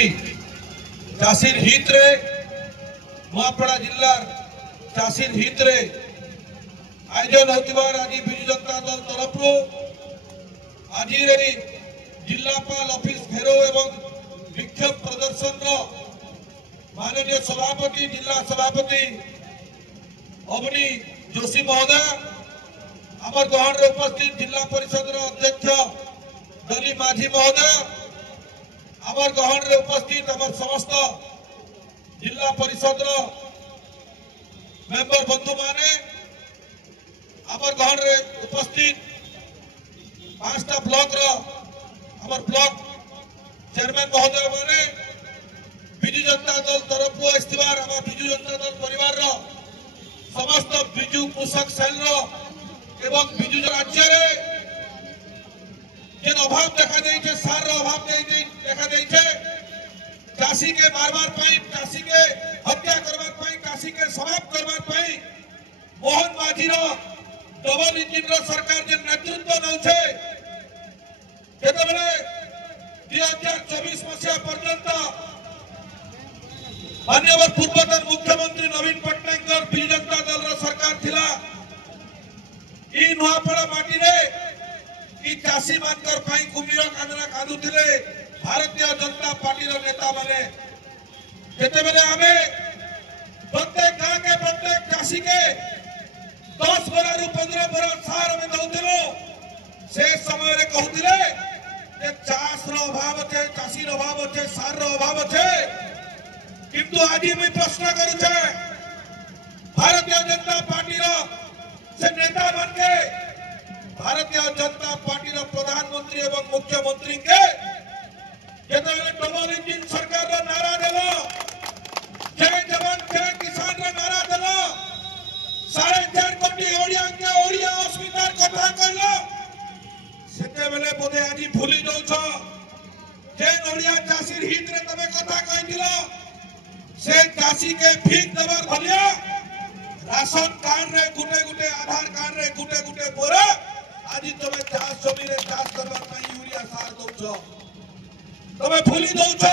करी चाषीर हित रे नुआपड़ा जिला चाषीर हित रे आयोजन होतिबार आज बिजु जनता दल तरफ आज जिलापाल ऑफिस घेराव एवं विक्षोभ प्रदर्शन माननीय सभापति जिला सभापति अवनी जोशी महोदय आमर गहन रे उपस्थित जिला परिषद अध्यक्ष दली माझी महोदय आमर गहन रे उपस्थित आमर समस्त जिला परिषद मेंबर बंधु माने आमर गहन रे उपस्थित 5टा ब्लॉक आमर ब्लॉक चेयरमैन महोदय माने बिजु जनता दल तरफ आसबार आम बिजु जनता दल परिवार समस्त बिजु कृषक सेल एवं बिजु राज्य जेन अभाव देखा देइछे सार अभाव देखा देइछे चाषी के मारबार पाई चाषी के हत्या करबार पाई चाषी के समाप्त करबार पाई मोहन माझी डबल इंजिन सरकार जे नेतृत्व नौछे जेतेबेले 2024 मसीहा पर्यंत माननीय पूर्वतन मुख्यमंत्री नवीन पट्टनायक बिजु जनता दल सरकार थिला ई नुआपड़ा माटी रे ई चाषी मानकर पाई कुमीर कांदना कांदुथिले भारतीय जनता पार्टी रो नेता माने जेतेबेले आमे प्रत्येक गांव के प्रत्येक चाषी के 10 बरा रु 15 बरा सार में दउथिलो से समय रे कहउथिले जे चाष रो अभाव छे चाषी रो अभाव छे सार रो अभाव छे किंतु आज मैं प्रश्न करुचे भारतीय जनता पार्टी से नेता बन के भारतीय जनता पार्टी प्रधानमंत्री एवं मुख्यमंत्री के डबल इंजिन सरकार नारा देलो जय जवान जय किसान नारा देलो 4.5 कोटी ओडिया के ओडिया अस्मितार कथा कहलो सेते बेले बोधे आज भूली जाउछ जे ओडिया चाषीर हित रे तमे कथा कहिथिलो से चाषी के भीख दबार भलिया राशन कार्ड रे गुटे गुटे आधार कार्ड रे गुटे गुटे बोरा आज तमे चाष जमी रे चाष करबा पई यूरिया सार दउछ तमे भूली दउछ